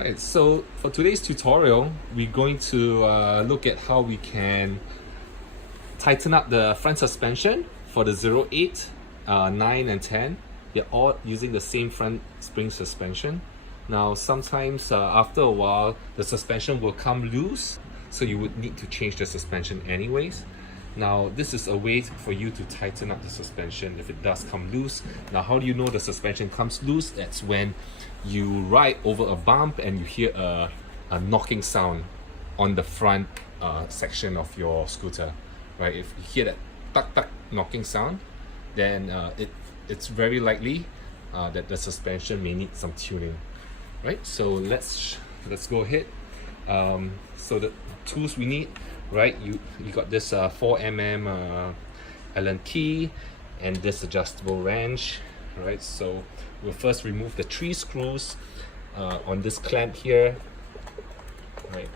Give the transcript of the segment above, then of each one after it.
Alright, so for today's tutorial, we're going to look at how we can tighten up the front suspension for the 08, 9 and 10. They're all using the same front spring suspension. Now sometimes after a while the suspension will come loose, so you would need to change the suspension anyways. Now this is a way for you to tighten up the suspension if it does come loose. Now how do you know the suspension comes loose? That's when you ride over a bump and you hear a knocking sound on the front section of your scooter, right? If you hear that tuck tuck knocking sound, then it's very likely that the suspension may need some tuning, right? So let's go ahead. So the tools we need, right? You got this 4mm Allen key and this adjustable wrench, right? So we'll first remove the 3 screws on this clamp here, right?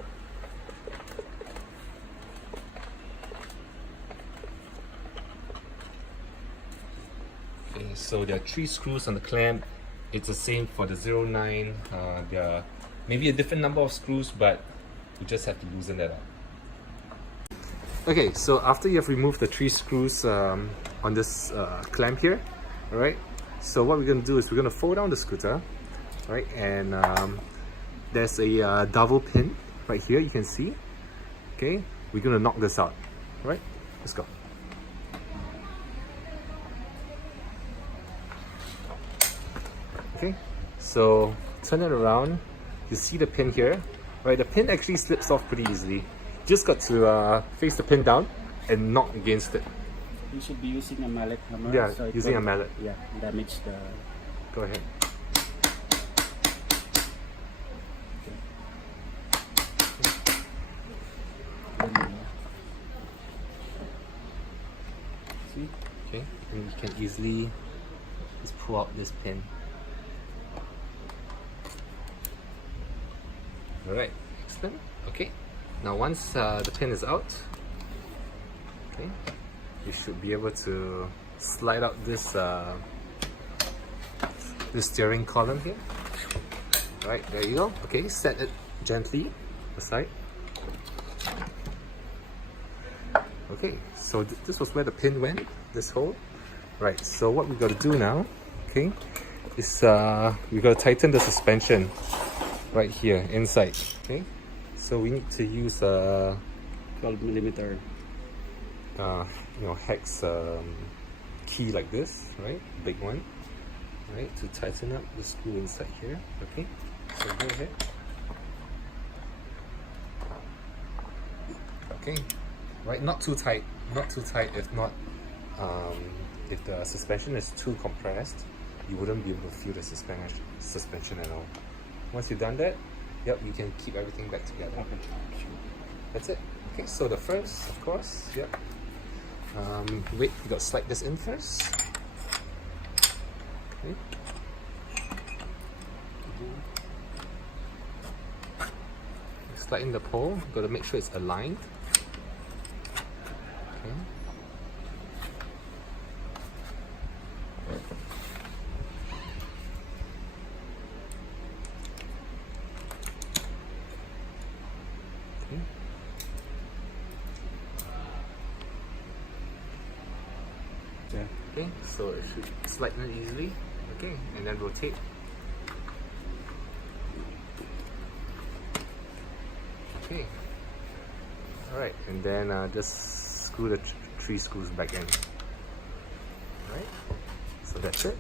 Okay, so there are 3 screws on the clamp. It's the same for the 09. There are maybe a different number of screws, but you just have to loosen that up. Okay, so after you have removed the 3 screws on this clamp here, all right? So what we're going to do is we're going to fold down the scooter, right? And there's a double pin right here, you can see. Okay, we're going to knock this out, right? Let's go. Okay, so turn it around. You see the pin here, right? The pin actually slips off pretty easily. Just got to face the pin down and knock against it. You should be using a mallet hammer. Yeah, so using a mallet. Yeah, damage the... Go ahead. See? Okay, and you can easily just pull out this pin. Alright, excellent. Okay, now once the pin is out, okay, you should be able to slide out this this steering column here. Right, there you go. Okay, set it gently aside. Okay, so this was where the pin went, this hole. Right, so what we got to do now, okay, is we got to tighten the suspension right here inside. Okay, so we need to use 12mm hex key like this, right? Big one, right? To tighten up the screw inside here. Okay, so go ahead. Okay, right? Not too tight. Not too tight. If not, if the suspension is too compressed, you wouldn't be able to feel the suspension at all. Once you've done that, yep, you can keep everything back together. Okay. That's it. Okay, so the first, of course, yep. Wait, you got to slide this in first. Okay. Slide in the pole. Got to make sure it's aligned. Okay. Okay, so it should slide in easily. Okay, and then rotate. Okay, alright, and then just screw the 3 screws back in. Alright, so that's it.